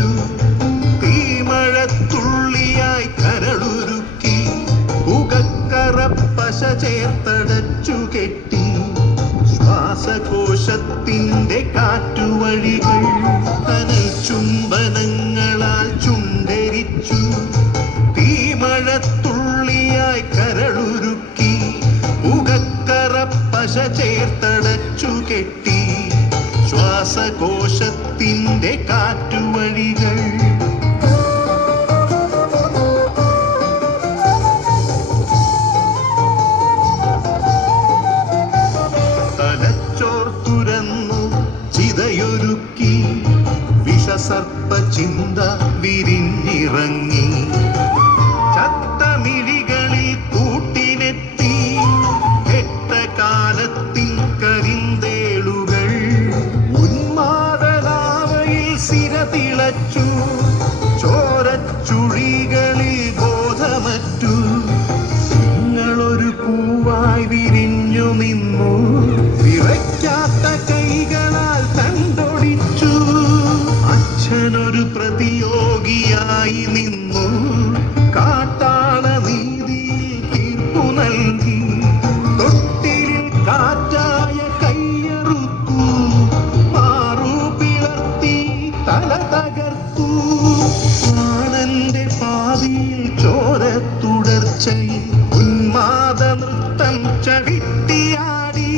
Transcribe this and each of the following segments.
ചൊരിച്ചു. തീമഴത്തുള്ളിയായി കരളുരുക്കി പുകക്കറപ്പശ ചേർത്തടച്ചു കെട്ടി. ശ്വാസകോശത്തിന്റെ കാറ്റുവഴികൾ കനൽ ചുംബനങ്ങളാൽ ചുണ്ടരിച്ചു. തീമഴത്തുള്ളിയായി കരളുരുക്കി പുകക്കറപ്പശ ചേർത്തടച്ചു കെട്ടി. ശ്വാസകോശത്തിന്റെ കാറ്റുവഴികൾ തലച്ചോർ തുരന്നു ചിതയൊരുക്കി. വിഷസർപ്പ ചിന്ത വിരിഞ്ഞിറങ്ങി. ചത്തമിഴികളിൽ കൂട്ടിനെത്തി കെട്ട കാലത്തിൻ കരിന്തേളുകൾ. ഉന്മാദനാവയിൽ സിര തിളച്ചു. ചോരച്ചുഴികളിൽ ബോധമറ്റു. നിങ്ങളൊരു പൂവായി വിരിഞ്ഞു നിന്നു. വിറയ്ക്കാത്ത കൈകളാൽ തണ്ടൊടിച്ചു. അച്ഛനൊരു പ്രതിയോഗിയായി നിന്നു. കാട്ടാള നീതിയിൽ തീർപ്പു നൽകി. തൊട്ടിലിൽ കാറ്റായ കയ്യറുത്തു. മാറു പിളർത്തി തല തകർത്തു. പ്രാണന്റെ പാതിയിൽ ചോര തുടർച്ചയിൽ ഉന്മാദ നൃത്തം ചവിട്ടിയാടി.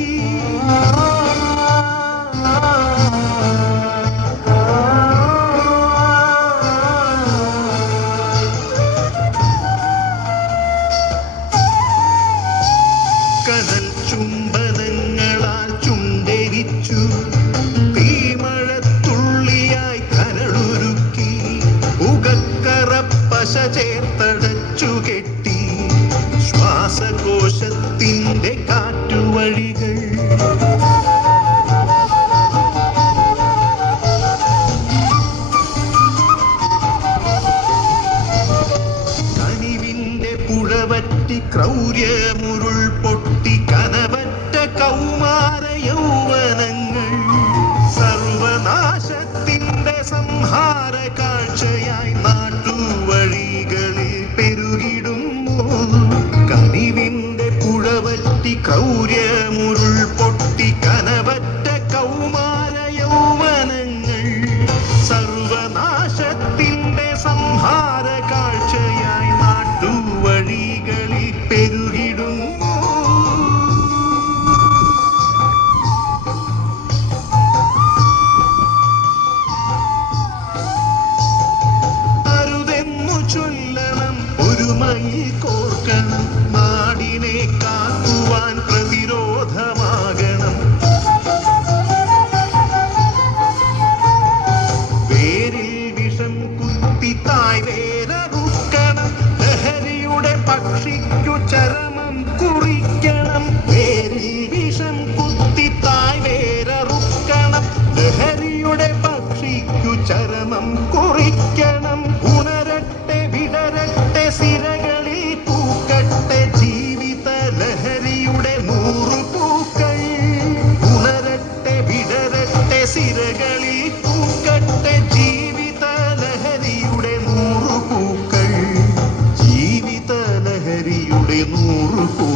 കനൽ ചുംബനങ്ങളാൽ ചുണ്ടരിച്ചു. തീമഴത്തുള്ളിയായി കരളുരുക്കി പുകക്കറപ്പശ ചേർത്തടച്ചു കെട്ടി. ശ്വാസകോശത്തിന്റെ കാറ്റുവഴികൾ കനിവിന്റെ പുഴവറ്റി ക്രൗര്യമുരുൾ പൊട്ടി. കനവറ്റ കൗമാര യൗവനങ്ങൾ സർവനാശത്തിന്റെ സംഹാര കാഴ്ചയായി നാട്ടുവഴികളിൽ പെരുകിടുന്നു. കനിവിന്റെ പുഴവറ്റി ക്രൗര്യമുരുൾ പൊട്ടി. കനവറ്റ കൗമാര യൗവനങ്ങൾ സർവനാശത്തിന്റെ സംഹാര കാഴ്ചയായി നാട്ടുവഴികളിൽ പെരുകിടുന്നു. അരുതെന്നു ചൊല്ലണം, ഒരുമയിൽ കോർക്കണം. നാടിനെ കാക്കുവാൻ പ്രതിരോധമാകണം. വേരിൽ വിഷം കുത്തി തായ് വേരറുക്കണം. ലഹരിയുടെ പക്ഷിക്കു ചരമം കുറിക്കണം. വേരിൽ വിഷം കുത്തി തായ് വേരറുക്കണം. ലഹരിയുടെ പക്ഷിക്കു ചരമം കുറിക്കണം. ഉണരട്ടെ വിടരട്ടെ സിരകളിൽ പൂക്കട്ടെ ജീവിത ലഹരിയുടെ 100 പൂക്കൾ. ഉണരട്ടെ വിടരട്ടെ സിരകളിൽ പൂക്കട്ടെ ജീവിത ലഹരിയുടെ 100 പൂക്കൾ. ജീവിത ലഹരിയുടെ 100 പൂക്കൾ.